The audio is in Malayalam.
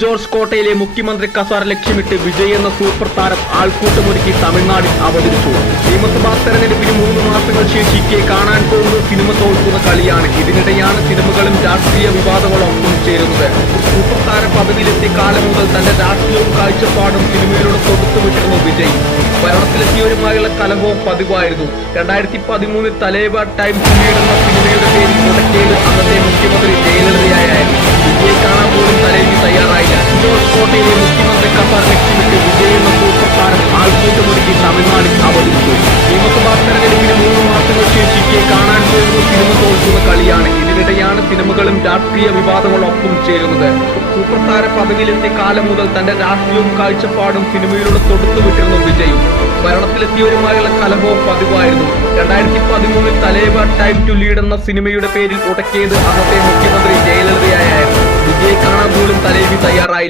ജോർജ് കോട്ടയിലെ മുഖ്യമന്ത്രി കസാര ലക്ഷ്യമിട്ട് വിജയ് എന്ന സൂപ്പർ താരം ആൾക്കൂട്ടമൊരുക്കി തമിഴ്നാട്ടിൽ അവതരിച്ചു. നിയമസഭാ തെരഞ്ഞെടുപ്പിന് 3 മാസങ്ങൾ ശേഷിക്കെ കാണാൻ പോകുന്ന സിനിമ തോൽക്കുന്ന കളിയാണ്. ഇതിനിടെയാണ് സിനിമകളും രാഷ്ട്രീയ വിവാദങ്ങളും ഒപ്പം ചേരുന്നത്. സൂപ്പർ താര പദവിയിലെത്തിയ കാലം മുതൽ തന്റെ രാഷ്ട്രീയവും കാഴ്ചപ്പാടും സിനിമയിലൂടെ തൊടുത്തുവിട്ടിരുന്നു വിജയ്. ഭരണത്തിലെത്തിയവരുമായുള്ള കലഹവും പതിവായിരുന്നു. 2013 തലേവ ടൈംസ് ലീഡ് എന്ന സിനിമയുടെ പേരിൽ മുടക്കിയത് അന്നത്തെ മുഖ്യമന്ത്രി ജയലളിതയായിരുന്നു. വിജയ് കാണാൻ പോലും തലേവി തയ്യാറായില്ല. ജോർജ് കോട്ടയിലെ മുഖ്യമന്ത്രി കസാര ലക്ഷ്യമിട്ട് വിജയ് എന്ന സൂപ്പർ താരം ആൾക്കൂട്ടമൊരുക്കി തമിഴ്നാട്ടിൽ അവതരിച്ചു. നിയമസഭാ തെരഞ്ഞെടുപ്പിന് 3 മാസങ്ങൾ ശേഷിക്കെ കാണാൻ പോകുന്ന സിനിമ തോൽക്കുന്ന കളിയാണ്. ഇതിനിടെയാണ് സിനിമകളും രാഷ്ട്രീയ വിവാദങ്ങളും ഒപ്പം ചേരുന്നത്. സൂപ്പർ താര പദവിയിലെത്തിയ കാലം മുതൽ തന്റെ രാഷ്ട്രീയവും കാഴ്ചപ്പാടും സിനിമയിലൂടെ തൊടുത്തുവിട്ടിരുന്നു വിജയ്. ഭരണത്തിലെത്തിയവരുമായുള്ള കലഹവും പതിവായിരുന്നു. 2013 തലേവ ടൈം ടു ലീഡ് എന്ന സിനിമയുടെ പേരിൽ ഉടക്കിയത് അന്നത്തെ മുഖ്യമന്ത്രി ജയലളിതയായിരുന്നു. വിജയ് കാണാൻ പോലും തലേവി തയ്യാറായി.